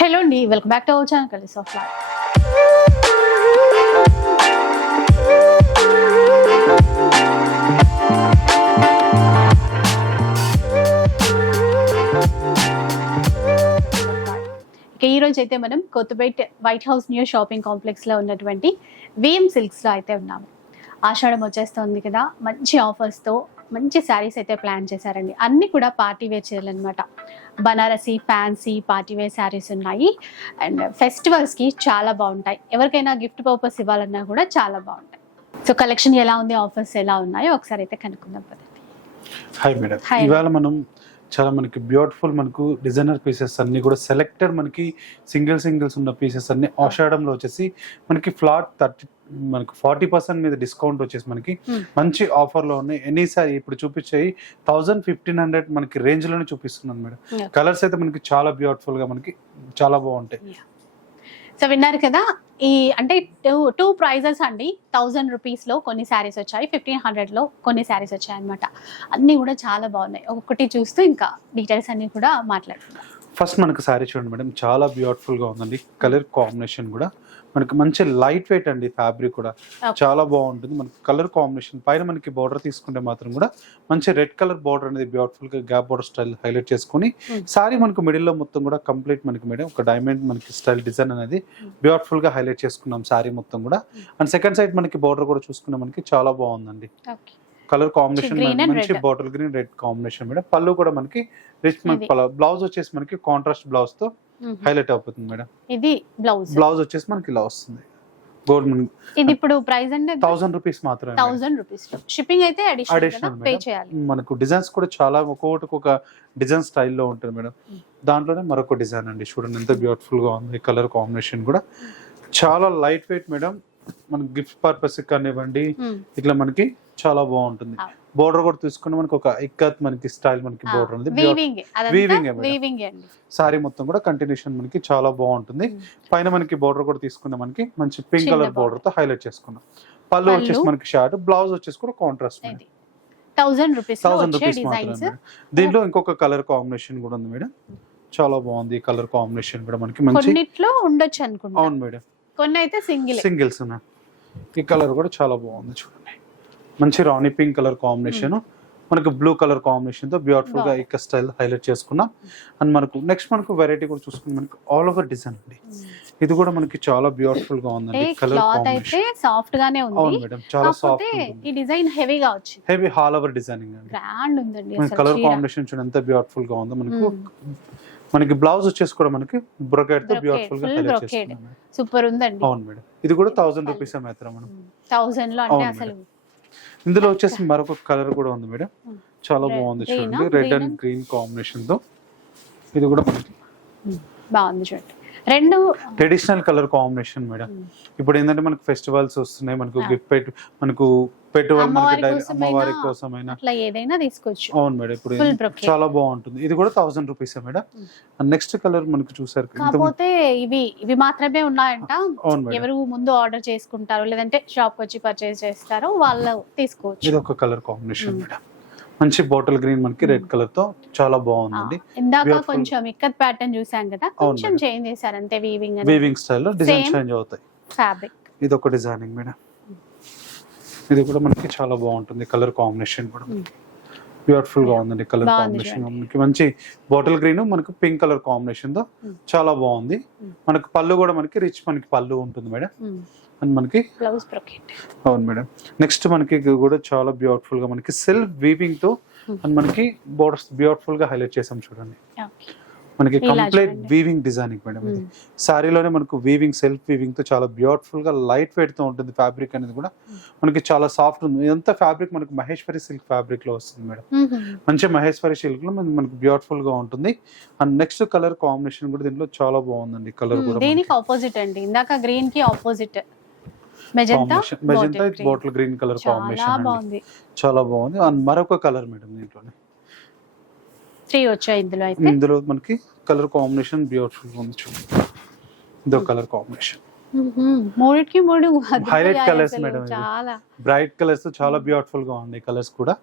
Hello అండి welcome back to our channel కలిసి of life. ఈ రోజు అయితే మనం Kothapeta white house new shopping కాంప్లెక్స్లో ఉన్నటువంటి విఎం సిల్క్స్లో అయితే ఉన్నాము. ఆషాఢం వచ్చేస్తుంది కదా మంచి ఆఫర్స్తో మంచి శారీస్ అయితే ప్లాన్ చేశారండి. అన్ని కూడా పార్టీ వేర్ చీరలు అనమాట Banarasi fancy party wear saris ఉన్నాయి. అండ్ ఫెస్టివల్స్కి చాలా బాగుంటాయి. ఎవరికైనా గిఫ్ట్ పర్పస్ ఇవ్వాలన్నా కూడా చాలా బాగుంటాయి. సో కలెక్షన్ ఎలా ఉంది ఆఫర్స్ ఎలా ఉన్నాయో ఒకసారి అయితే కనుక్కుందాం పదండి. Hi madam. ఇవాళ మనం చాలా మనకి బ్యూటిఫుల్ మనకు డిజైనర్ పీసెస్ అన్ని కూడా సెలెక్టెడ్ మనకి సింగిల్ సింగిల్స్ ఉన్న పీసెస్ అన్ని ఆషాఢంలో వచ్చేసి మనకి ఫ్లాట్ థర్టీ మనకి ఫార్టీ పర్సెంట్ మీద డిస్కౌంట్ వచ్చేసి మనకి Hmm. మంచి ఆఫర్లో ఉన్నాయి. ఎనీ సారీ ఇప్పుడు చూపించాయి? థౌజండ్ ఫిఫ్టీన్ హండ్రెడ్ మనకి రేంజ్లోనే చూపిస్తున్నాను మేడం. కలర్స్ అయితే మనకి చాలా బ్యూటిఫుల్గా మనకి చాలా బాగుంటాయి. సో విన్నారు కదా ఈ అంటే టూ టూ ప్రైజెస్ అండి. థౌజండ్ రూపీస్లో కొన్ని శారీస్ వచ్చాయి. ఫిఫ్టీన్ హండ్రెడ్లో కొన్ని శారీస్ వచ్చాయి అనమాట అన్నీ కూడా చాలా బాగున్నాయి. ఒక్కొక్కటి చూస్తూ ఇంకా డీటెయిల్స్ అన్నీ కూడా మాట్లాడుతున్నాం ఫస్ట్ మనకు శారీ చూడండి మేడం చాలా బ్యూటిఫుల్గా ఉందండి కలర్ కాంబినేషన్ కూడా మనకి మంచి లైట్ వెయిట్ అండి ఫ్యాబ్రిక్ కూడా. చాలా బాగుంటుంది మనకి కలర్ కాంబినేషన్ పైన మనకి బార్డర్ తీసుకుంటే మాత్రం కూడా మంచి రెడ్ కలర్ బార్డర్ అనేది బ్యూటిఫుల్గా గ్యాప్ బార్డర్ స్టైల్ హైలైట్ చేసుకొని Hmm. సారీ మనకు మిడిల్లో మొత్తం కూడా కంప్లీట్ మనకి మేడం ఒక డైమండ్ మనకి స్టైల్ డిజైన్ అనేది Hmm. బ్యూటిఫుల్గా హైలైట్ చేసుకున్నాం సారీ మొత్తం కూడా Hmm. అండ్ సెకండ్ సైడ్ మనకి బార్డర్ కూడా చూసుకున్నా మనకి చాలా బాగుందండి కలర్ కాంబినేషన్ మంచి. Bottle green red combination madam. పళ్ళు కూడా మనకి రిచ్ మనకి. బ్లౌజ్ వచ్చేసి మనకి కాంట్రాస్ట్ బ్లౌజ్తో హైలైట్ అవుతుంది మేడం. ఇది బ్లౌజ్ బ్లౌజ్ వచ్చేసి మనకి ఇలా వస్తుంది. గోల్డ్ ఇది ఇప్పుడు ప్రైస్ అంటే థౌసండ్ రూపీస్ మాత్రమే రూపీస్ షిప్పింగ్ అయితే అడిషనల్ పే. చేయాలి. మనకు డిజైన్స్ కూడా చాలా ఒక్కొక్కటి ఒక డిజైన్ స్టైల్లో ఉంటుంది మేడం. దాంట్లోనే మరొక డిజైన్ అండి. చూడండి ఎంత బ్యూటిఫుల్గా ఉంది కలర్ కాంబినేషన్ కూడా. చాలా లైట్ వెయిట్ మేడం మన గిఫ్ట్ పర్పస్ కానివ్వండి. ఇట్లా మనకి చాలా బాగుంటుంది. బోర్డర్ కూడా తీసుకుని మనకి ఒక ఇక్కత్ మనకి స్టైల్ మనకి బోర్డర్ ఉంది వీవింగ్ సారీ మొత్తం కూడా కంటిన్యూషన్ మనకి చాలా బాగుంటుంది. పైన మనకి బోర్డర్ కూడా తీసుకున్న మనకి మంచి పింక్ కలర్. బోర్డర్తో హైలైట్ చేసుకున్నాం. పళ్ళు వచ్చేసి. మనకి షార్ట్ బ్లౌజ్ వచ్చేసి కూడా కాంట్రాస్ట్ థౌసండ్ రూపీస్ డిజైన్స్. దీంట్లో ఇంకొక కలర్ కాంబినేషన్ కూడా ఉంది మేడం. చాలా బాగుంది ఈ కలర్ కాంబినేషన్ కూడా మనకి మంచి ఉండొచ్చు అనుకుంటా. అవును మేడం. కొన్ని అయితే సింగిల్ సింగిల్స్ ఉన్నాయి ఈ కలర్ కూడా చాలా బాగుంది చూడండి. మంచి రాణి పింక్ కలర్ కాంబినేషన్. మనకు బ్లూ కలర్ కాంబినేషన్తో బ్యూటిఫుల్గా. ఇక స్టైల్ హైలైట్ చేసుకున్నాం. అండ్ మనకు నెక్స్ట్ మనకు వెరైటీ కూడా చూసుకుని మనకు ఆల్ ఓవర్ డిజైన్ అండి. ఇది కూడా మనకి చాలా బ్యూటిఫుల్గా ఉందండి కలర్ అయితే సాఫ్ట్ గానే అవును ఉంది మేడం చాలా సాఫ్ట్ ఈ డిజైన్ హెవీగా వచ్చింది. హెవీ హాల్ ఓవర్ డిజైనింగ్ అండి. గ్రాండ్ ఉందండి కలర్. కాంబినేషన్ చూడండి ఎంత బ్యూటిఫుల్గా ఉందో మనకు. మ్మ్. మనకి బ్లౌజ్ వచ్చేసి కూడా మనకి బ్రొకేట్తో బ్యూటిఫుల్గా హైలైట్ మేడం. సూపర్ ఉందండి. అవును మేడం ఇది కూడా థౌసండ్ రూపీస్ మాత్రం మనం. థౌసండ్లో అంటే అవును అసలు ఇందులో వచ్చేసి మరొక కలర్ కూడా ఉంది మేడం మ్మ్. చాలా బాగుంది చూడండి? Red and? గ్రీన్ కాంబినేషన్తో ఇది కూడా మనకి బాగుంది చూడండి రెండు ట్రెడిషనల్ కలర్ కాంబినేషన్ మేడం. ఇప్పుడు ఏంటంటే మనకు ఫెస్టివల్స్ వస్తున్నాయి మనకు. గిఫ్ట్ పెట్టు మనకు పెట్టుబడి మనకి అమ్మవారి కోసమైనా, ఏదైనా తీసుకోవచ్చు అవును మేడం ఇప్పుడు. చాలా బాగుంటుంది ఇది కూడా thousand rupees madam. Next colour మనకు చూసారు కాకపోతే ఇవి ఇవి మాత్రమే ఉన్నాయంట ఎవరు ముందు ఆర్డర్ చేసుకుంటారు లేదంటే షాప్ వచ్చి పర్చేస్ చేస్తారో వాళ్ళు తీసుకోవచ్చు ఇది ఒక కలర్ కాంబినేషన్. మేడం మంచి బాటిల్ గ్రీన్ మనకి రెడ్. కలర్తో చాలా బాగుందండి ఇందాక. కొంచెం ఇక్కత్ ప్యాటర్న్ చూసాం కదా కొంచెం. చేంజ్ చేశారు అంతే వీవింగ్ వీవింగ్ స్టైల్లో డిజైన్. చేంజ్ అవుతాయి ఫ్యాబ్రిక్ ఇది ఒక డిజైనింగ్ మేడం ఇది కూడా మనకి చాలా బాగుంటుంది కలర్ కాంబినేషన్ కూడా. బ్యూటిఫుల్గా ఉందండి కలర్ కాంబినేషన్. మనకి మంచి బాటిల్ గ్రీన్ మనకి పింక్ కలర్ కాంబినేషన్తో Mm. చాలా బాగుంది. మనకి పళ్ళు కూడా మనకి రిచ్ మనకి పళ్ళు ఉంటుంది మేడం అండ్ మనకి బ్లౌజ్ బ్రొకెట్ అవును మేడం. నెక్స్ట్ మనకి కూడా చాలా బ్యూటిఫుల్గా మనకి సెల్ఫ్ వీవింగ్తో Mm. అండ్ మనకి బోర్డర్స్ బ్యూటిఫుల్గా హైలైట్ చేసాం చూడండి. మనకి కంప్లీట్. వీవింగ్ డిజైనింగ్ మేడం ఇది. సారీలోనే మనకు వీవింగ్ సెల్ఫ్ వీవింగ్తో చాలా బ్యూటిఫుల్గా లైట్ వెయిట్తో ఉంటుంది ఫ్యాబ్రిక్ అనేది కూడా. Mm. మనకి చాలా సాఫ్ట్ ఉంది. ఇదంతా ఫ్యాబ్రిక్ మనకి మహేశ్వరి సిల్క్ ఫ్యాబ్రిక్లో వస్తుంది మేడం. మంచి మహేశ్వరి సిల్క్లో మన- మనకి బ్యూటిఫుల్గా ఉంటుంది. అండ్ నెక్స్ట్ కలర్ కాంబినేషన్ కూడా దీంట్లో చాలా బాగుందండి. కలర్ కూడా దేనికి ఆపోజిట్ అండి? ఇందాక గ్రీన్కి opposite magenta bottle green colour combination బాగుంది. చాలా బాగుంది. అండ్ మరొక కలర్ మేడం దీంట్లోనే. త్రీ వచ్చాయి ఇందులో అయితే. ఇందులో మనకి కలర్ కాంబినేషన్ బ్యూటిఫుల్గా ఉంది చూడండి. ఇదో కలర్ కాంబినేషన్. మూడిటికి మూడు colours అసలు. మేడం. చాలా. బ్రైట్ కలర్స్ చాలా బ్యూటిఫుల్గా ఉన్నాయి కలర్స్ కూడా.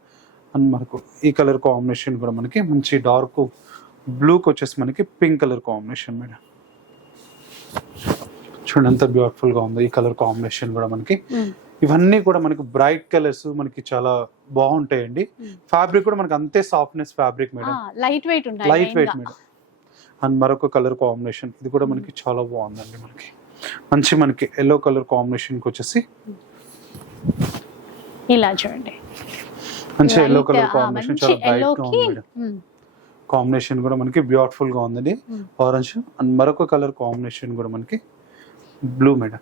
అండ్ మనకు ఈ కలర్ కాంబినేషన్ కూడా మనకి మంచి డార్క్ బ్లూకి వచ్చేసి మనకి పింక్ కలర్ కాంబినేషన్ మేడం చూడండి ఎంత బ్యూటిఫుల్గా ఉందో. ఈ కలర్ కాంబినేషన్ కూడా మనకి. ఇవన్నీ కూడా మనకి బ్రైట్ కలర్స్ మనకి చాలా బాగుంటాయండి. ఫ్యాబ్రిక్ కూడా మనకి అంతే softness fabric madam light weight light weight. Madam and మరొక కలర్ కాంబినేషన్ ఇది కూడా మనకి చాలా బాగుందండి మనకి. మంచి మనకి ఎల్లో కలర్ కాంబినేషన్కి వచ్చేసి. ఇలా చూడండి. మంచి ఎల్లో కలర్ కాంబినేషన్ చాలా బ్రైట్గా ఉంది మేడం కాంబినేషన్ కూడా మనకి బ్యూటిఫుల్గా ఉందండి. ఆరెంజ్ అండ్ మరొక కలర్ కాంబినేషన్ కూడా మనకి బ్లూ మేడం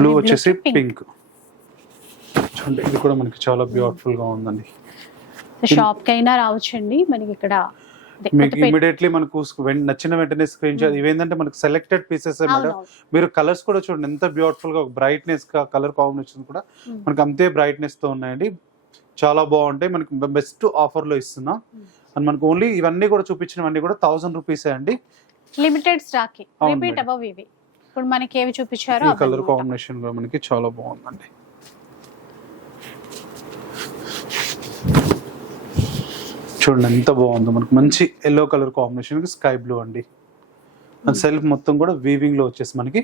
బ్లూ వచ్చేసి పింక్ చూడండి ఇది కూడా మనకి చాలా బ్యూటిఫుల్గా ఉందండి షాప్ కైనా రావచ్చండి. మనకి ఇక్కడ మీకు ఇమీడియట్లీ మనకు నచ్చిన వెంటనే స్క్రీన్ షాట్ ఇవేంటంటే మనకి సెలెక్టెడ్ పీసెస్ మేడం. మీరు కలర్స్ కూడా చూడండి ఎంత బ్యూటిఫుల్గా బ్రైట్నెస్గా కలర్ కాంబినేషన్ కూడా Hmm. మనకి అంతే బ్రైట్నెస్తో ఉన్నాయండి. చాలా బాగుంటాయి. మనకి బెస్ట్ ఆఫర్లో ఇస్తున్నాం. Hmm. అండ్ మనకు ఓన్లీ ఇవన్నీ కూడా చూపించినవన్నీ కూడా థౌసండ్ రూపీస్ అండి. Limited stock repeat. అబవ్ ఇవి. ఇప్పుడు మనకి ఏవి చూపించారో ఈ. కలర్ కాంబినేషన్ కూడా మనకి చాలా బాగుందండి చూడండి ఎంత బాగుందో మనకి మంచి yellow colour combination sky blue అండి అండ్ సెల్ఫ్ మొత్తం కూడా వీవింగ్లో వచ్చేసి మనకి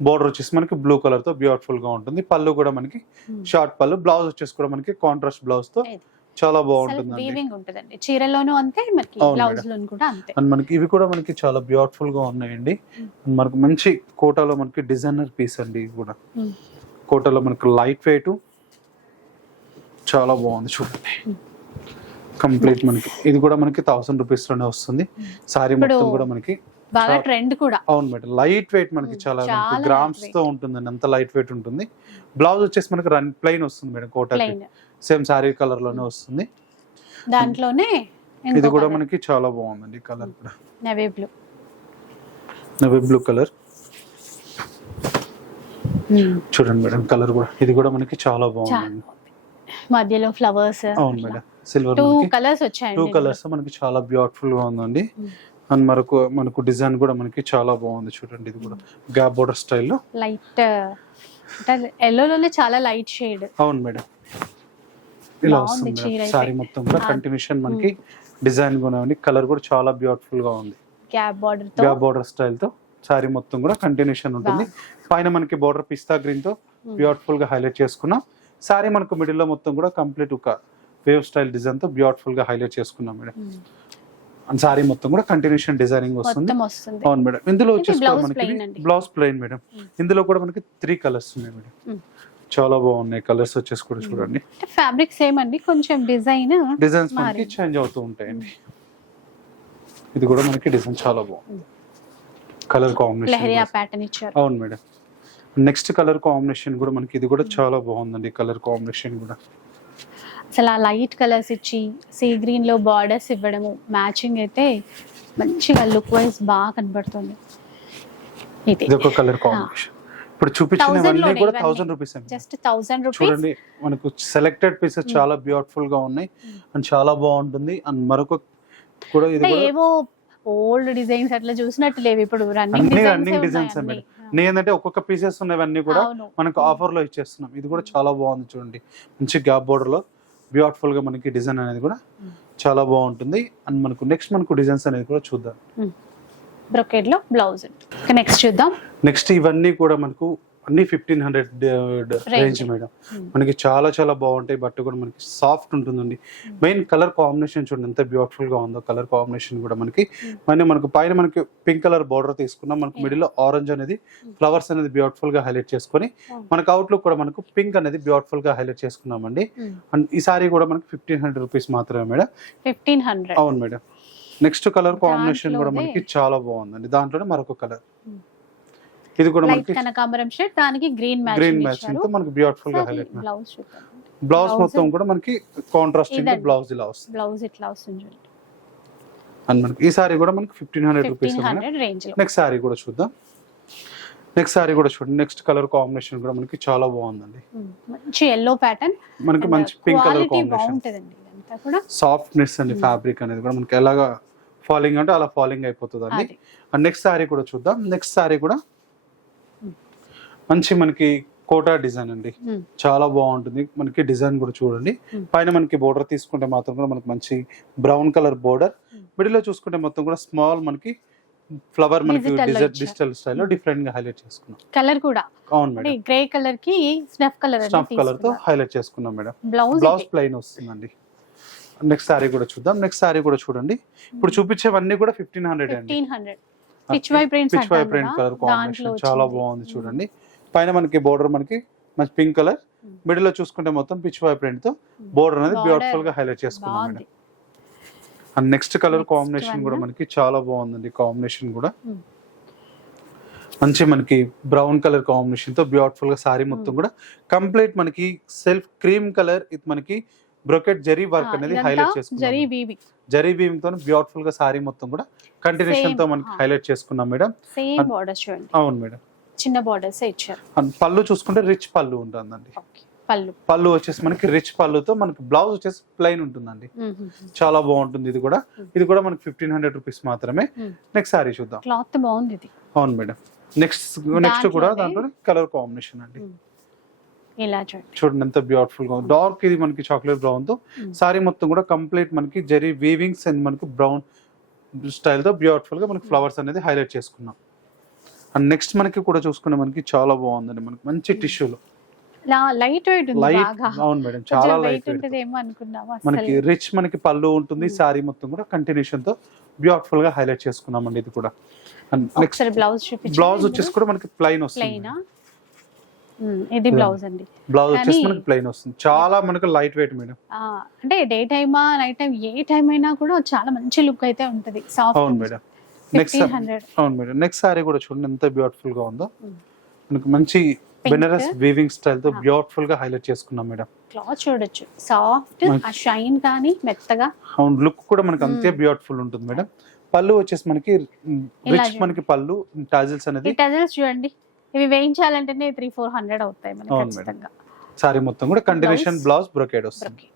బోర్డర్ వచ్చేసి మనకి బ్లూ కలర్తో బ్యూటిఫుల్గా ఉంటుంది పళ్ళు కూడా మనకి Hmm. షార్ట్ పళ్ళు బ్లౌజ్ వచ్చేసి కూడా మనకి కాంట్రాస్ట్ బ్లౌజ్తో. చాలా వీవింగ్ ఉంటుందండి. చీరలోనూ అంతే మనకి అవును బ్లౌజ్ లోను కూడా అంతే. అండ్ మనకి ఇవి కూడా మనకి చాలా బ్యూటిఫుల్గా ఉన్నాయండి మనకి మంచి కోటాలో మనకి డిజైనర్ పీస్ అండి ఇవి కూడా. కోటాలో మనకి లైట్ వెయిట్ చాలా బాగుంది చూడండి. కంప్లీట్ మనకి. ఇది కూడా మనకి థౌసండ్ రూపీస్లోనే వస్తుంది. సారీ మొత్తం కూడా మనకి బాగా ట్రెండ్ కూడా. అవును మేడం. లైట్ వెయిట్ మనకి. చాలా గ్రామ్స్తో ఉంటుందండి. అంత లైట్ వెయిట్ ఉంటుంది. బ్లౌజ్ వచ్చేసి మనకి రన్ ప్లెయిన్ వస్తుంది మేడం కోటాకి. సేమ్ సారీ కలర్లోనే వస్తుంది. దాంట్లోనే ఇది కూడా మనకి చాలా బాగుందండి కలర్ కూడా. Navy blue. Navy blue colour. చూడండి మేడం కలర్ కూడా. ఇది కూడా మనకి చాలా బాగుంది. మధ్యలో ఫ్లవర్స్. అవును madam. Silver two colours two వచ్చాయండి కలర్స్ మనకి చాలా బ్యూటిఫుల్గా ఉందండి. అండ్ మనకు మనకు డిజైన్ కూడా మనకి చాలా బాగుంది చూడండి ఇది కూడా. గ్యాప్ బోర్డర్ స్టైల్లో లైట్ అంటే ఎల్లోలోనే చాలా లైట్ షేడ్ అవును మేడం. ఇలా వస్తుంది. సారీ మొత్తం కూడా కంటిన్యూషన్ మనకి డిజైన్ కూడా ఉంది. కలర్ కూడా చాలా బ్యూటిఫుల్గా ఉంది. గ్యాప్ బార్డర్తో? Gap border స్టైల్తో. సారీ మొత్తం కూడా కంటిన్యూషన్ ఉంటుంది. పైన మనకి బోర్డర్ పిస్తా గ్రీన్తో. బ్యూటిఫుల్గా హైలైట్ చేసుకున్నాం. సారీ మనకు మిడిల్లో మొత్తం కూడా కంప్లీట్ ఒక వేవ్ స్టైల్ డిజైన్తో బ్యూటిఫుల్గా హైలైట్ చేసుకున్నాం మేడం. అండ్ సారీ మొత్తం కూడా కంటిన్యూషన్ డిజైనింగ్ వస్తుంది. అవును మేడం. ఇందులో ఇది వచ్చేసి మనకి. Blouse plain madam. ఇందులో కూడా మనకి త్రీ కలర్స్ ఉన్నాయి మేడం. చాలా బాగున్నాయి. కలర్స్ వచ్చేసి కూడా చూడండి. ఫ్యాబ్రిక్ సేమ్ అండి కొంచెం డిజైన్ డిజైన్స్ మనకి. చేంజ్ అవుతూ ఉంటాయండి. ఇది కూడా మనకి డిజైన్ చాలా బాగుంది. కలర్ కాంబినేషన్ లెహరియా ప్యాటర్న్ ఇచ్చారు. అవును మేడం. నెక్స్ట్ కలర్ కాంబినేషన్ కూడా మనకి ఇది కూడా చాలా బాగుందండి. కలర్ కాంబినేషన్ కూడా. అసలు ఆ లైట్ కలర్స్ ఇచ్చి సీ గ్రీన్లో బార్డర్స్ ఇవ్వడము మ్యాచింగ్ అయితే మంచిగా లుక్ వైజ్ బాగా కనబడుతుంది. ఇది. ఇది ఒక కలర్ కాంబినేషన్ ఇప్పుడు చూపించినవన్నీ కూడా. థౌసండ్ రూపీస్ అండి. Just thousand rupees? చూడండి మనకు సెలెక్టెడ్ పీసెస్ Hmm. చాలా బ్యూటిఫుల్గా ఉన్నాయి. Hmm. అండ్ చాలా బాగుంటుంది. అండ్ మరొక కూడా ఇది ఏవో ఓల్డ్ డిజైన్స్ అట్లా చూసినట్టు లేవు. ఇప్పుడు రన్నింగ్ రన్నింగ్ డిజైన్స్ మేడం. నేనంటే ఒక్కొక్క పీసెస్ ఉన్నవన్నీ కూడా మనకు Hmm. ఆఫర్లో ఇచ్చేస్తున్నాం. ఇది కూడా చాలా బాగుంది చూడండి. మంచి గ్యాప్ బోర్డర్లో బ్యూటిఫుల్గా మనకి డిజైన్ అనేది కూడా Hmm. చాలా బాగుంటుంది. అండ్ మనకు నెక్స్ట్ మనకు డిజైన్స్ అనేది కూడా చూద్దాం. బ్రొకెట్లో బ్లౌజ్ నెక్స్ట్ చూద్దాం. నెక్స్ట్ ఇవన్నీ కూడా మనకు అన్ని fifteen hundred range madam. Hmm. మనకి చాలా చాలా బాగుంటాయి బట్ట కూడా మనకి సాఫ్ట్ ఉంటుందండి. మెయిన్ కలర్ కాంబినేషన్ చూడండి ఎంత బ్యూటిఫుల్గా ఉందో కలర్ కాంబినేషన్ కూడా మనకి. Hmm. మరి మనకు పైన మనకి పింక్ కలర్ బార్డర్ తీసుకున్నాం. మనకు. మిడిల్లో ఆరెంజ్ అనేది Hmm. ఫ్లవర్స్ అనేది బ్యూటిఫుల్గా హైలైట్ చేసుకొని. మనకు అవుట్లుక్ కూడా మనకు పింక్ అనేది బ్యూటిఫుల్గా హైలైట్ చేసుకున్నామండి. అండ్ ఈ సారీ కూడా మనకి ఫిఫ్టీన్ హండ్రెడ్ రూపీస్ మాత్రమే మేడం. ఫిఫ్టీన్ హండ్రెడ్ అవును మేడం. నెక్స్ట్ కలర్ కాంబినేషన్ కూడా మనకి చాలా బాగుందండి. దాంట్లోనే మరొక కలర్. Hmm. ఇది కూడా మనకి కనకాంబరం దానికి గ్రీన్ గ్రీన్ మ్యాచింగ్ ఇచ్చారు. తో మనకి బ్యూటిఫుల్గా హైలైట్ బ్లౌజ్ బ్లౌజ్ మొత్తం కూడా మనకి కాంట్రాస్టింగ్. బ్లౌజ్ ఇలా వస్తుంది. బ్లౌజ్ ఇట్లా వస్తుంది చూడండి. అండ్ మనకి ఈ సారీ కూడా మనకి fifteen hundred rupees next sari కూడా చూద్దాం. నెక్స్ట్ సారీ కూడా చూడండి. నెక్స్ట్ కలర్ కాంబినేషన్ కూడా మనకి చాలా బాగుందండి. మంచి ఎల్లో ప్యాటర్న్ మనకి మంచి పింక్ కలర్ కాంబినేషన్ బాగుంటదండి ఇదంతా కూడా. సాఫ్ట్నెస్ అండి Hmm. ఫ్యాబ్రిక్ అనేది కూడా మనకి ఎలాగా ఫాలింగ్ అంటే అలా ఫాలింగ్ అయిపోతుంది అండి అది. అండ్ నెక్స్ట్ సారీ కూడా చూద్దాం. నెక్స్ట్ సారీ కూడా. మంచి మనకి కోటా డిజైన్ అండి. చాలా బాగుంటుంది. మనకి డిజైన్ కూడా చూడండి. పైన మనకి బోర్డర్ తీసుకుంటే మాత్రం కూడా మనకి మంచి బ్రౌన్ కలర్ బోర్డర్. మిడిల్లో చూసుకుంటే మొత్తం కూడా స్మాల్ మనకి ఫ్లవర్ మనకి. డిజిటల్ స్టైల్లో డిఫరెంట్గా హైలైట్ చేసుకున్నాం. కలర్ కూడా. అవును మేడం. గ్రే కలర్కి స్నఫ్ కలర్ స్టఫ్ కలర్తో హైలైట్ చేసుకున్నాం మేడం. బ్లౌజ్ బ్లౌజ్ ప్లెయిన్ వస్తుందండి. నెక్స్ట్ సారీ కూడా చూద్దాం. నెక్స్ట్ సారీ కూడా చూడండి. ఇప్పుడు చూపించేవన్నీ కూడా ఫిఫ్టీన్ హండ్రెడ్ అండి. Pitch why print colour combination చాలా బాగుంది చూడండి. పైన మనకి బోర్డర్ మనకి మంచి పింక్ కలర్. మిడిల్లో చూసుకుంటే మొత్తం పిచ్ వై ప్రింట్తో బోర్డర్ అనేది బ్యూటిఫుల్గా హైలైట్ చేసుకున్నాం బాగుంది. Madam and next colour combination కూడా. మనకి చాలా బాగుందండి కాంబినేషన్ కూడా. మంచి మనకి బ్రౌన్ కలర్ కాంబినేషన్తో బ్యూటిఫుల్గా సారీ మొత్తం. కూడా. కంప్లీట్ మనకి సెల్ఫ్ క్రీమ్ కలర్ ఇది మనకి బ్రొకెట్ జరీ వర్క్ అనేది హైలైట్ చేసుకున్నాం జరీ బీమ్తో బ్యూటిఫుల్గా సారీ మొత్తం కూడా కంటిన్యూషన్తో మనకి. హైలైట్ చేసుకున్నాం మేడం. సేమ్ బార్డర్స్ చూడండి. అవును మేడం. చిన్న బార్డర్స్ ఇచ్చారు. పళ్ళు చూసుకుంటే రిచ్ పళ్ళు ఉంటుందండి. పళ్ళు. పళ్ళు వచ్చేసి మనకి రిచ్ పళ్ళుతో మనకి బ్లౌజ్ వచ్చేసి ప్లెయిన్ ఉంటుందండి. చాలా బాగుంటుంది ఇది కూడా. ఇది కూడా మనకి ఫిఫ్టీన్ హండ్రెడ్ రూపీస్ మాత్రమే. నెక్స్ట్ సారీ చూద్దాం. క్లాత్ బాగుంది ఇది. అవును మేడం. నెక్స్ట్ నెక్స్ట్ కూడా దాంట్లో కలర్ కాంబినేషన్ అండి. ఇలా చూడండి. ఎంత బ్యూటిఫుల్గా డార్క్ ఇది మనకి చాక్లెట్ బ్రౌన్తో. Hmm. సారీ మొత్తం కూడా కంప్లీట్ మనకి జరీ వీవింగ్స్ అండ్ మనకి బ్రౌన్ స్టైల్తో బ్యూటిఫుల్గా మనకి ఫ్లవర్స్ అనేది హైలైట్ చేసుకున్నాం. అండ్ నెక్స్ట్ మనకి కూడా చూసుకుంటే మనకి చాలా బాగుందండి మనకి. మంచి టిష్యూలో లైట్ వెయిట్ ఉంది లైట్ అవును మేడం చాలా లైట్ మనకి రిచ్ మనకి పళ్ళు ఉంటుంది Hmm. సారీ మొత్తం కూడా కంటిన్యూషన్తో బ్యూటిఫుల్గా హైలైట్ చేసుకున్నామండి ఇది కూడా. అండ్ నెక్స్ట్ ఒకసారి బ్లౌజ్ బ్లౌజ్ వచ్చేసి కూడా మనకి ప్లెయిన్ వస్తుంది. ప్లెయినా ఇది. బ్లౌజ్ అండి. బ్లౌజ్ వచ్చేసి మనకి ప్లెయిన్ వస్తుంది. చాలా మనకి లైట్ వెయిట్ మేడం. అంటే డే టైమా నైట్ టైం ఏ టైం అయినా కూడా చాలా మంచి లుక్ అయితే ఉంటది. సాఫ్ట్ అవును మేడం. నెక్స్ట్ అవును మేడం. నెక్స్ట్ సారీ కూడా చూడండి ఎంత బ్యూటిఫుల్గా ఉందో. మనకి మంచి. బెనరస్ వీవింగ్ స్టైల్తో. బ్యూటిఫుల్గా హైలైట్ చేసుకున్నాం మేడం. క్లాత్ చూడొచ్చు. సాఫ్ట్ ఆ షైన్ కానీ మెత్తగా. అవును లుక్ కూడా మనకి అంతే. బ్యూటిఫుల్ ఉంటుంది మేడం. పళ్ళు వచ్చేసి మనకి రిచ్. మనకి పళ్ళు టాజిల్స్ అనేది టజల్స్ చూడండి. ఇవి వేయించాలంటేనే త్రీ ఫోర్ హండ్రెడ్ అవుతాయి మనకి. ఖచ్చితంగా. సారీ మొత్తం కూడా కంటిన్యూషన్. బ్లౌజ్ బ్రొకేడ్ వస్తుంది.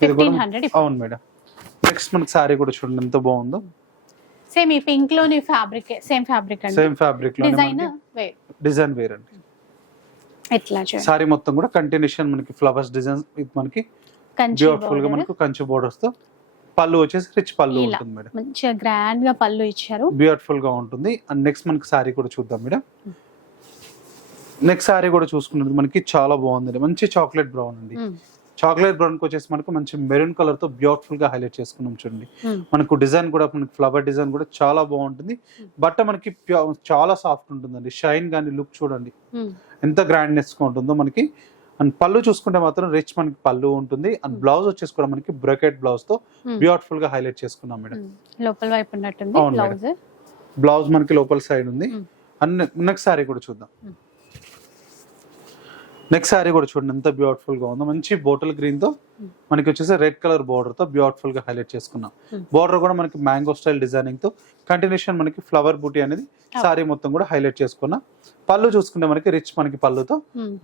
ఫిఫ్టీన్ హండ్రెడ్ అవును మేడం. నెక్స్ట్ మనకి సారీ కూడా చూడండి ఎంత బాగుందో. సేమ్ ఈ పింక్లోని ఫ్యాబ్రిక్ సేమ్ ఫ్యాబ్రిక్ అండి. సేమ్ ఫ్యాబ్రిక్లో డిజైన్ వేర్ డిజైన్ వేర్ అండి. ఎట్లా చూడండి సారీ మొత్తం కూడా కంటిన్యూషన్ మనకి ఫ్లవర్స్ డిజైన్ మనకి కంచి బ్యూటిఫుల్గా. మనకు కంచి బోర్డర్స్తో పళ్ళు వచ్చేసి రిచ్ పళ్ళు ఇలా. ఉంటుంది మేడం. మంచిగా గ్రాండ్గా పళ్ళు ఇచ్చారు. బ్యూటిఫుల్గా ఉంటుంది. అండ్ నెక్స్ట్ మనకి సారీ కూడా చూద్దాం మేడం. నెక్స్ట్ సారీ కూడా చూసుకున్నది మనకి చాలా బాగుంది మంచి చాక్లెట్ బ్రౌన్ అండి. చాక్లెట్ బ్రౌన్కి వచ్చేసి మనకు మంచి మెరూన్ కలర్తో బ్యూటిఫుల్గా హైలైట్ చేసుకున్నాం చూడండి. మ్మ్. మనకు డిజైన్ కూడా మనకి ఫ్లవర్ డిజైన్ కూడా చాలా బాగుంటుంది. బట్ట మనకి ప్యూ- చాలా సాఫ్ట్ ఉంటుందండి. షైన్ కానీ లుక్ చూడండి. ఎంత గ్రాండ్నెస్గా ఉంటుందో మనకి. అండ్ పళ్ళు చూసుకుంటే మాత్రం రిచ్ మనకి పళ్ళు ఉంటుంది అండ్ Hmm. బ్లౌజ్ వచ్చేసి కూడా మనకి బ్రొకెట్ బ్లౌజ్తో. బ్యూటిఫుల్గా హైలైట్ చేసుకున్నాం మేడం మ్మ్. లోపల వైపు ఉన్నట్టుంది. బ్లౌజ్ మనకి లోపల సైడ్ ఉంది Hmm. అండ్ నెక్స్ట్ సారీ కూడా చూద్దాం Hmm. నెక్స్ట్ సారీ కూడా చూడండి ఎంత బ్యూటిఫుల్గా ఉందో మంచి బోటల్ గ్రీన్తో Hmm. మనకి వచ్చేసి రెడ్ కలర్ బోర్డర్తో బ్యూటిఫుల్గా హైలైట్ చేసుకున్నాం Hmm. బోర్డర్ కూడా మనకి మ్యాంగో స్టైల్ డిజైనింగ్తో కంటిన్యూషన్ మనకి ఫ్లవర్ బూటీ అనేది. సారీ మొత్తం కూడా హైలైట్ చేసుకున్నాం పళ్ళు చూసుకుంటే మనకి రిచ్ మనకి పళ్ళుతో.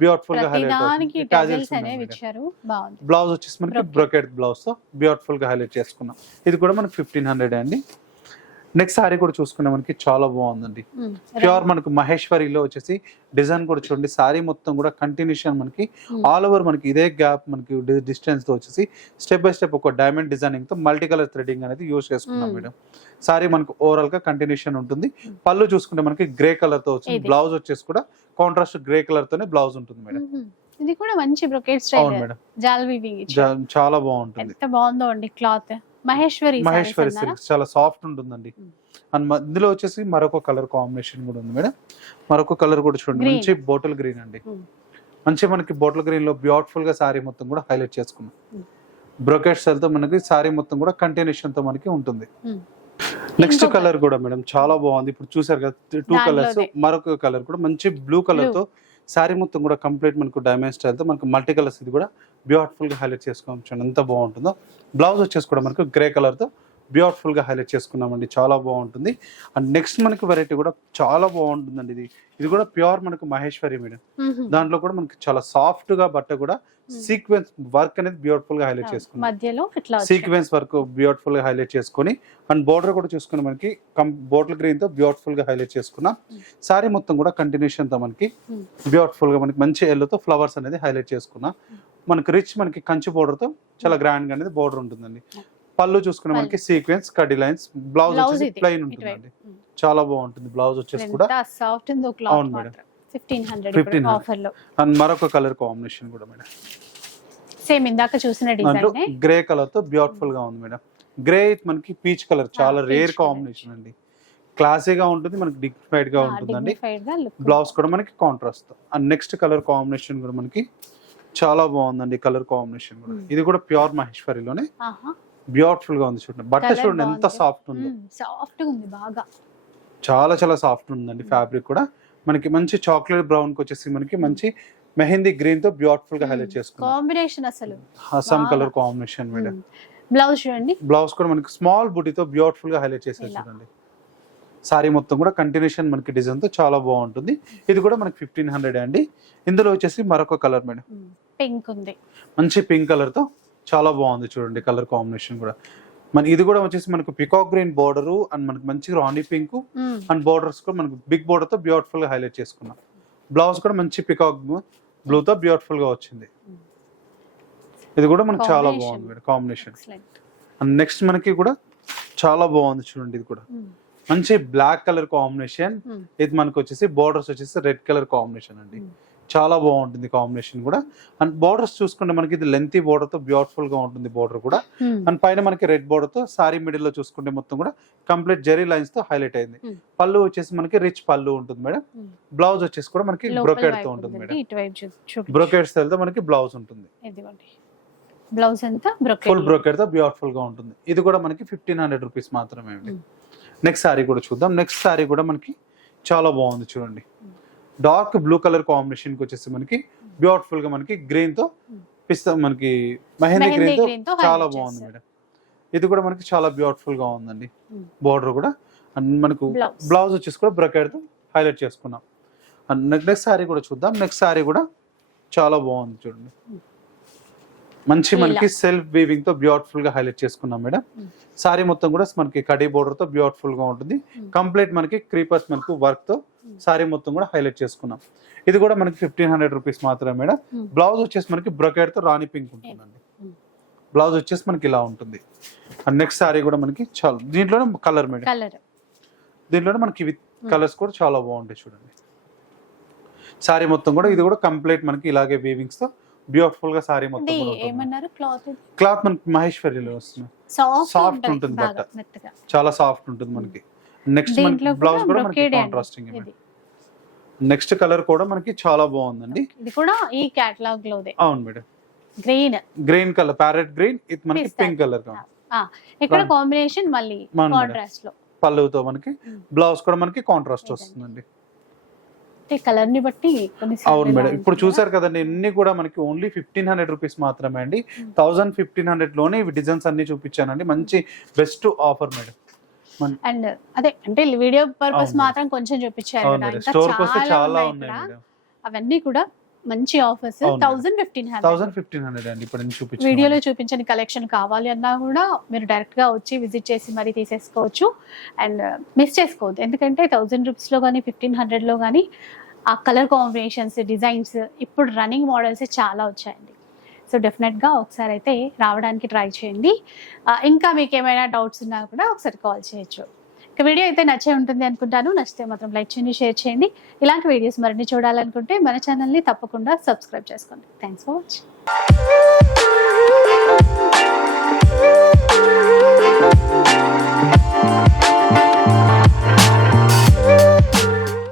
బ్యూటిఫుల్గా ప్రతి దానికి హైలైట్ బ్లౌజ్ వచ్చేసి మనకి. బ్రొకెట్ బ్లౌజ్తో బ్యూటిఫుల్గా హైలైట్ చేసుకున్నాం ఇది కూడా మనకి ఫిఫ్టీన్ హండ్రెడ్ అండి నెక్స్ట్ సారీ కూడా చూసుకుంటే మనకి చాలా బాగుందండి. ప్యూర్ మనకు మహేశ్వరిలో వచ్చేసి డిజైన్ కూడా చూడండి సారీ మొత్తం కూడా కంటిన్యూషన్ మనకి. ఆల్ ఓవర్ మనకి ఇదే గ్యాప్ మనకి డిస్టెన్స్తో వచ్చేసి స్టెప్ బై స్టెప్ ఒక డైమండ్ డిజైనింగ్తో మల్టీ కలర్ థ్రెడింగ్ అనేది యూస్ చేసుకున్నాం. మేడం సారీ మనకు ఓవరాల్గా కంటిన్యూషన్ ఉంటుంది. పళ్ళు చూసుకుంటే మనకి గ్రే కలర్తో వచ్చింది. బ్లౌజ్ వచ్చేసి కూడా కాంట్రాస్ట్ గ్రే కలర్ తోనే బ్లౌజ్ ఉంటుంది మేడం. ఇది కూడా మంచి బ్రొకెట్ స్టైల్ చాలా బాగుంటుంది ఎంత బాగుందో అండి క్లాత్ మహేశ్వరి? సిల్క్స్ చాలా సాఫ్ట్ ఉంటుందండి Mm. అండ్ ఇందులో వచ్చేసి మరొక కలర్ కాంబినేషన్ కూడా ఉంది మేడం మరొక కలర్ కూడా చూడండి. మంచి బాటిల్ గ్రీన్ అండి Mm. మంచి మనకి బాటిల్ గ్రీన్లో బ్యూటిఫుల్గా సారీ మొత్తం కూడా హైలైట్ చేసుకున్నాం Mm. బ్రోకెట్ స్టైల్తో మనకి సారీ మొత్తం కూడా కంటిన్యూషన్తో మనకి ఉంటుంది. నెక్స్ట్ కలర్ కూడా మేడం చాలా బాగుంది ఇప్పుడు చూసారు కదా టూ కలర్స్. మరొక కలర్ కూడా మంచి బ్లూ కలర్. తో సారీ మొత్తం కూడా కంప్లీట్ మనకు డైమండ్ స్టైల్తో మనకు మల్టీ కలర్స్ ఇది కూడా బ్యూటిఫుల్గా హైలైట్ చేసుకోవచ్చు ఎంత బాగుంటుందో. బ్లౌజ్ వచ్చేసి కూడా మనకు గ్రే కలర్తో బ్యూటిఫుల్గా హైలైట్ చేసుకున్నామండి. చాలా బాగుంటుంది. అండ్ నెక్స్ట్ మనకి వెరైటీ కూడా చాలా బాగుంటుందండి ఇది. ఇది కూడా ప్యూర్ మనకు మహేశ్వరి మేడం. మ్మ్. దాంట్లో కూడా మనకి చాలా సాఫ్ట్గా బట్ట కూడా సీక్వెన్స్ వర్క్ అనేది బ్యూటిఫుల్గా హైలైట్ చేసుకున్నాం. మధ్యలో. సీక్వెన్స్ వర్క్ బ్యూటిఫుల్గా హైలైట్ చేసుకొని అండ్ బోర్డర్ కూడా చూసుకుని మనకి బోటిల్ గ్రీన్తో బ్యూటిఫుల్గా హైలైట్ చేసుకున్నాం. సారీ మొత్తం కూడా కంటిన్యూషన్తో మనకి. బ్యూటిఫుల్గా మనకి మంచి yellow తో ఫ్లవర్స్ అనేది హైలైట్ చేసుకున్నాం. మనకి రిచ్ మనకి కంచి బోర్డర్తో చాలా గ్రాండ్గా అనేది బోర్డర్ ఉంటుందండి. పళ్ళు చూసుకుంటే మనకి సీక్వెన్స్ కడ్డీ లైన్స్ బ్లౌజ్ వచ్చేసి ప్లెయిన్ ఉంటుందండి. చాలా బాగుంటుంది బ్లౌజ్ వచ్చేసి కూడా. సాఫ్ట్ అవును మేడం. Fifteen hundred 1500. ఆఫర్లో అండ్ మరొక కలర్ కాంబినేషన్ కూడా మేడం. సేమ్ ఇందాక చూసిన డిజైన్ గ్రే కలర్తో బ్యూటిఫుల్గా ఉంది మేడం. గ్రే మనకి పీచ్ కలర్ చాలా రేర్. కాంబినేషన్ అండి. క్లాసీగా ఉంటుంది మనకి డిగ్నిఫైడ్గా ఉంటుందండి. గా లుక్ బ్లౌజ్ కూడా మనకి contrast and next colour combination కూడా మనకి చాలా బాగుందండి కలర్ కాంబినేషన్ కూడా. Hmm. ఇది కూడా ప్యూర్ మహేశ్వరిలోనే. బ్యూటిఫుల్గా ఉంది చూడండి. బట్ట చూడండి ఎంత. సాఫ్ట్ ఉందో. సాఫ్ట్ ఉంది బాగా. చాలా చాలా సాఫ్ట్ ఉందండి ఫ్యాబ్రిక్ కూడా. మనకి మంచి చాక్లెట్ బ్రౌన్కి వచ్చేసి మనకి మంచి మెహందీ గ్రీన్తో బ్యూటిఫుల్గా హైలైట్ చేసుకున్నాం కాంబినేషన్ అసలు. Awesome. Colour combination madam blouse చూడండి. బ్లౌజ్ కూడా మనకి స్మాల్ బుటీతో బ్యూటిఫుల్గా హైలైట్ ఇలా. చూడండి. సారీ మొత్తం కూడా కంటిన్యూషన్ మనకి డిజైన్తో చాలా బాగుంటుంది. ఇది కూడా మనకి ఫిఫ్టీన్ హండ్రెడ్ అండి. ఇందులో వచ్చేసి మరొక కలర్ మేడం. పింక్ ఉంది మంచి పింక్ కలర్తో చాలా బాగుంది చూడండి కలర్ కాంబినేషన్ కూడా మన ఇది కూడా వచ్చేసి మనకు పికాక్ గ్రీన్ బోర్డర్ అండ్ మనకి మంచి రాణి పింక్. అండ్ బోర్డర్స్ కూడా మనకు బిగ్ బోర్డర్తో బ్యూటిఫుల్గా హైలైట్ చేసుకున్నాం బ్లౌజ్ కూడా మంచి పికాక్ బ్లూ తో బ్యూటిఫుల్గా వచ్చింది ఇది కూడా మనకు చాలా. బాగుంది కాంబినేషన్. అండ్ నెక్స్ట్ మనకి కూడా చాలా బాగుంది చూడండి ఇది కూడా. మంచి బ్లాక్ కలర్ కాంబినేషన్. ఇది మనకు వచ్చేసి బోర్డర్స్ వచ్చేసి రెడ్ కలర్ కాంబినేషన్ అండి. చాలా బాగుంటుంది కాంబినేషన్ కూడా అండ్ బోర్డర్స్ చూసుకుంటే మనకి ఇది లెంతీ బోర్డర్తో బ్యూటిఫుల్గా ఉంటుంది బోర్డర్ కూడా. అండ్ పైన మనకి రెడ్ బోర్డర్తో సారీ మిడిల్లో చూసుకుంటే మొత్తం కూడా కంప్లీట్ జెరీ లైన్స్తో హైలైట్ అయింది. పళ్ళు వచ్చేసి మనకి రిచ్ పళ్ళు ఉంటుంది మేడం. బ్లౌజ్ వచ్చేసి కూడా మనకి బ్రోకెడ్తో ఉంటుంది మేడం. బ్రోకెడ్ స్టైల్తో మనకి బ్లౌజ్ ఉంటుంది బ్లౌజ్ ఫుల్ బ్రోకెడ్తో బ్యూటిఫుల్గా ఉంటుంది ఇది కూడా మనకి ఫిఫ్టీన్ హండ్రెడ్ రూపీస్ మాత్రమే అండి. నెక్స్ట్ సారీ కూడా చూద్దాం నెక్స్ట్ సారీ కూడా మనకి చాలా బాగుంది చూడండి. డార్క్ బ్లూ కలర్ కాంబినేషన్కి వచ్చేసి మనకి బ్యూటిఫుల్గా మనకి గ్రీన్తో Hmm. పిస్తా మనకి మెహందీ మెహందీ గ్రీన్తో green తో చాలా బాగుంది. మేడం ఇది కూడా మనకి చాలా బ్యూటిఫుల్గా ఉందండి Hmm. బోర్డర్ కూడా అండ్ మనకు. బ్లౌజ్ వచ్చేసి కూడా బ్రకెట్తో హైలైట్ చేసుకున్నాం అండ్ నెక్స్ట్ సారీ కూడా చూద్దాం నెక్స్ట్ సారీ కూడా చాలా బాగుంది చూడండి Hmm. మంచి. మనకి సెల్ఫ్ వీవింగ్తో బ్యూటిఫుల్గా హైలైట్ చేసుకున్నాం మేడం Hmm. సారీ మొత్తం కూడా మనకి కడీ బోర్డర్తో బ్యూటిఫుల్గా ఉంటుంది. కంప్లీట్ మనకి క్రీపర్స్ మనకు వర్క్తో. సారీ మొత్తం కూడా హైలైట్ చేసుకున్నాం. ఇది కూడా మనకి ఫిఫ్టీన్ హండ్రెడ్ రూపీస్ మాత్రమే మేడం. Hmm. బ్లౌజ్ వచ్చేసి మనకి బ్రొకెట్తో రాణి పింక్ ఉంటుందండి. Hmm. బ్లౌజ్ వచ్చేసి మనకి ఇలా ఉంటుంది. అండ్ నెక్స్ట్ సారీ కూడా మనకి చాలా దీంట్లోనే కలర్ మేడం. దీంట్లోనే మనకి ఇవి కలర్స్ కూడా చాలా బాగుంటాయి చూడండి. సారీ మొత్తం కూడా ఇది కూడా కంప్లీట్ మనకి ఇలాగే వీవింగ్స్తో బ్యూటిఫుల్గా సారీ మొత్తం. ఏమన్నారు? క్లాత్ క్లాత్ మనకి మహేశ్వరిలో వస్తుంది. సాఫ్ట్ ఉంటుంది బట్ట. చాలా సాఫ్ట్ ఉంటుంది మనకి. నెక్స్ట్ మనకి బ్లౌజ్ కూడా మనకి. కాంట్రాస్టింగ్ నెక్స్ట్ కలర్ కూడా మనకి చాలా బాగుందండి. ఇది కూడా ఈ కేటలాగ్ లోదే. అవును madam. Green green colour parrot green ఇది మనకి. పింక్ కలర్ ఇక్కడ. కాంబినేషన్ మళ్ళీ. కాంట్రాస్ట్లో. పళ్ళుతో మనకి. బ్లౌజ్ కూడా మనకి కాంట్రాస్ట్. వస్తుందండి. కలర్ని బట్టి అవును మేడం. ఇప్పుడు చూసారు కదండి ఇన్ని కూడా మనకి ఓన్లీ ఫిఫ్టీన్ హండ్రెడ్ రూపీస్ మాత్రమే అండి. Hmm. థౌసండ్ ఫిఫ్టీన్ హండ్రెడ్లోనే ఇవి డిజైన్స్ అన్ని చూపించానండి. మంచి బెస్ట్ ఆఫర్ మేడం. అండ్ అదే అంటే వీడియో పర్పస్. మాత్రం కొంచెం చూపించారు ఇంకా చాలా ఉన్నాయి అవన్నీ కూడా మంచి offers. Thousand fifteen hundred. Thousand fifteen hundred అండి ఇప్పుడు నేను చూపించాను వీడియోలో చూపించని కలెక్షన్ కావాలి అన్నా కూడా మీరు డైరెక్ట్గా వచ్చి విజిట్ చేసి మరీ తీసేసుకోవచ్చు. అండ్ మిస్ చేసుకోవద్దు. ఎందుకంటే థౌజండ్ రూపీస్లో కానీ ఫిఫ్టీన్ హండ్రెడ్లో కానీ ఆ కలర్ కాంబినేషన్స్ డిజైన్స్ ఇప్పుడు రన్నింగ్ మోడల్స్ చాలా వచ్చాయండి. సో డెఫినెట్గా ఒకసారి అయితే రావడానికి ట్రై చేయండి. ఇంకా మీకు ఏమైనా డౌట్స్ ఉన్నా కూడా ఒకసారి కాల్ చేయొచ్చు. ఇక వీడియో అయితే నచ్చే ఉంటుంది అనుకుంటాను. నచ్చితే మాత్రం లైక్ చేయండి షేర్ చేయండి. ఇలాంటి వీడియోస్ మరిన్ని చూడాలనుకుంటే మన ఛానల్ని తప్పకుండా సబ్స్క్రైబ్ చేసుకోండి. Thanks for watching